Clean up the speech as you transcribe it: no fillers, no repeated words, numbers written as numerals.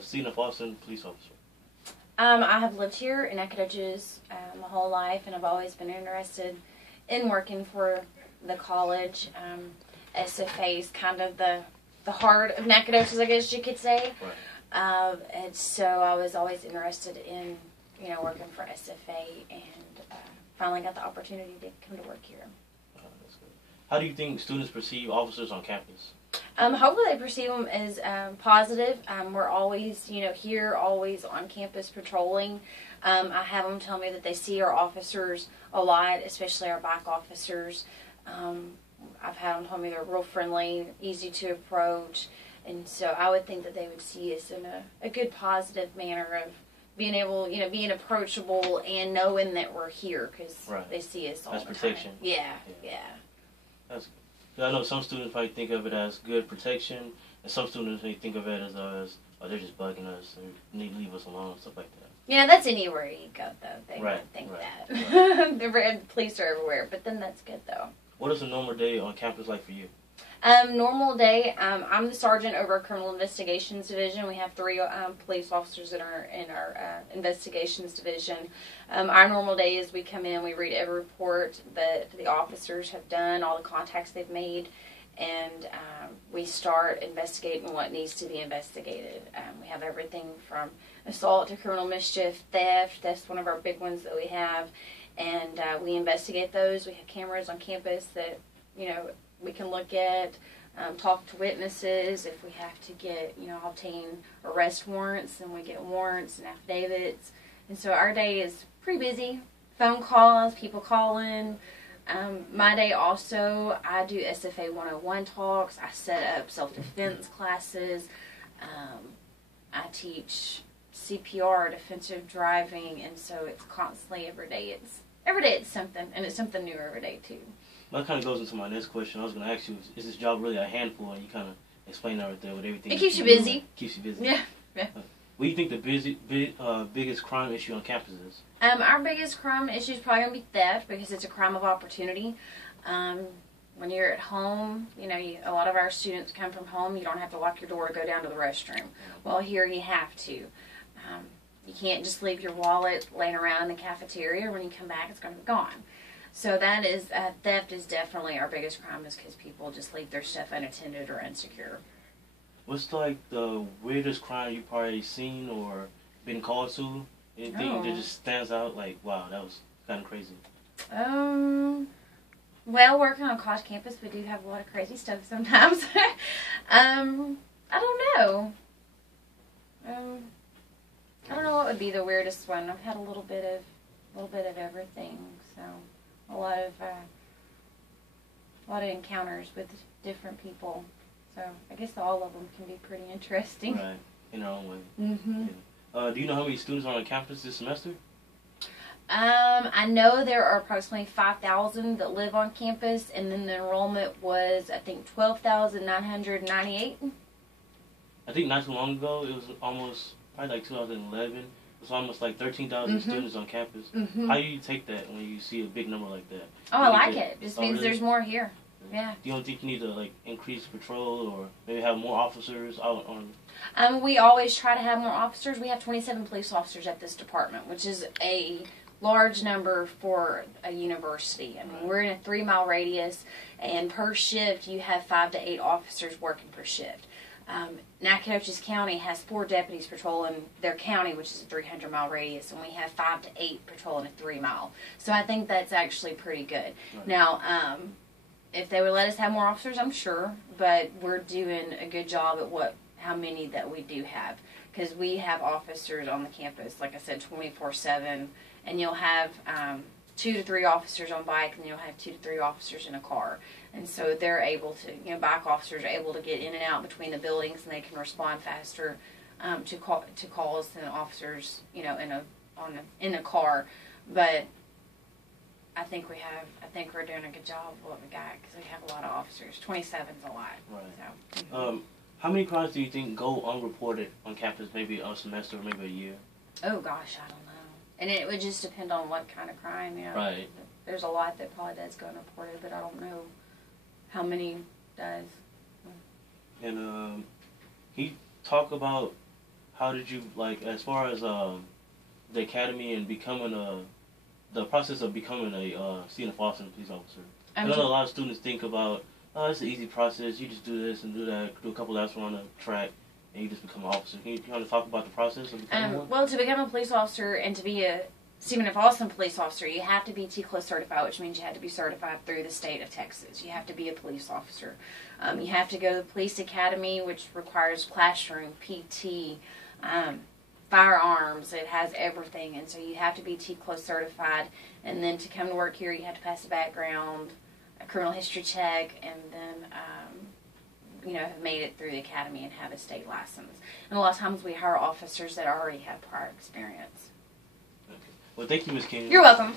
Seeing a Boston police officer? I have lived here in Nacogdoches my whole life, and I've always been interested in working for the college. SFA is kind of the heart of Nacogdoches, I guess you could say. Right. And so I was always interested in, working for SFA, and finally got the opportunity to come to work here. That's good. How do you think students perceive officers on campus? Hopefully they perceive them as positive. We're always, here, always on campus patrolling. I have them tell me that they see our officers a lot, especially our bike officers. I've had them tell me they're real friendly, easy to approach, and so I would think that they would see us in a good, positive manner of being able, being approachable and knowing that we're here because they see us all the time. That's protection. Yeah. That's good. I know some students might think of it as good protection, and some students may think of it as oh, they're just bugging us, they need to leave us alone, stuff like that. Yeah, that's anywhere you go, though. They would think that. Right. The police are everywhere, but then that's good, though. What is a normal day on campus like for you? Normal day, I'm the sergeant over our criminal investigations division. We have 3 police officers in our investigations division. Our normal day is we come in, we read every report that the officers have done, all the contacts they've made, and we start investigating what needs to be investigated. We have everything from assault to criminal mischief, theft. That's one of our big ones that we have, and we investigate those. We have cameras on campus that, we can look at, talk to witnesses. If we have to get, obtain arrest warrants, then we get warrants and affidavits. And so our day is pretty busy. Phone calls, people calling. My day also, I do SFA 101 talks. I set up self-defense classes. I teach CPR, defensive driving, and so it's constantly every day it's something, and it's something new every day too. That kind of goes into my next question. I was going to ask you, is this job really a handful? And you kind of explained that right there with everything. It keeps you busy. Keeps you busy. Yeah. What do you think the biggest crime issue on campus is? Our biggest crime issue is probably going to be theft because it's a crime of opportunity. When you're at home, a lot of our students come from home. You don't have to lock your door to go down to the restroom. Well, here you have to. You can't just leave your wallet laying around in the cafeteria. When you come back, it's going to be gone. So that is, theft is definitely our biggest crime, is because people just leave their stuff unattended or insecure. What's like the weirdest crime you've probably seen or been called to? Anything that just stands out like, wow, that was kind of crazy? Well, working on a college campus, we do have a lot of crazy stuff sometimes. I don't know. I don't know what would be the weirdest one. I've had a little bit of everything, so a lot of encounters with different people. So I guess all of them can be pretty interesting. Right, in their own way. Mm-hmm. Yeah. Do you know how many students are on campus this semester? I know there are approximately 5,000 that live on campus, and then the enrollment was, I think, 12,998. I think not too long ago, it was probably like 2011. It's almost like 13,000 students on campus. How do you take that when you see a big number like that? Oh, I like it. It just means there's more here. Yeah. Do you don't think you need to increase patrol or maybe have more officers out on? We always try to have more officers. We have 27 police officers at this department, which is a large number for a university. I mean, we're in a 3-mile radius, and per shift you have 5 to 8 officers working per shift. Nacogdoches County has 4 deputies patrolling their county, which is a 300-mile radius, and we have 5 to 8 patrolling a 3-mile. So I think that's actually pretty good. Right. Now, if they would let us have more officers, I'm sure, but we're doing a good job at how many that we do have, because we have officers on the campus, like I said, 24/7, and you'll have 2 to 3 officers on bike, and you'll have 2 to 3 officers in a car. And so they're able to, bike officers are able to get in and out between the buildings, and they can respond faster to calls than officers, in a car. But I think we're doing a good job of what we got, because we have a lot of officers. 27's a lot. Right. So. How many crimes do you think go unreported on campus, maybe a semester or maybe a year? Oh gosh, I don't know. And it would just depend on what kind of crime, Right. There's a lot that probably does go unreported, but I don't know how many does. And he talked about how did you, like, as far as the academy and becoming the process of becoming a senior foster police officer? I know a lot of students think about, oh, it's an easy process. You just do this and do that, do a couple laps around the track, and you just become an officer. Can you kind of talk about the process of becoming one? Well, to become a police officer and to be a Stephen F. Austin police officer, you have to be T-Close certified, which means you have to be certified through the state of Texas. You have to be a police officer. You have to go to the police academy, which requires classroom, PT, firearms. It has everything, and so you have to be T-Close certified. And then to come to work here, you have to pass a background, a criminal history check, and then have made it through the academy and have a state license. And a lot of times we hire officers that already have prior experience. Okay. Well, thank you, Ms. King. You're welcome.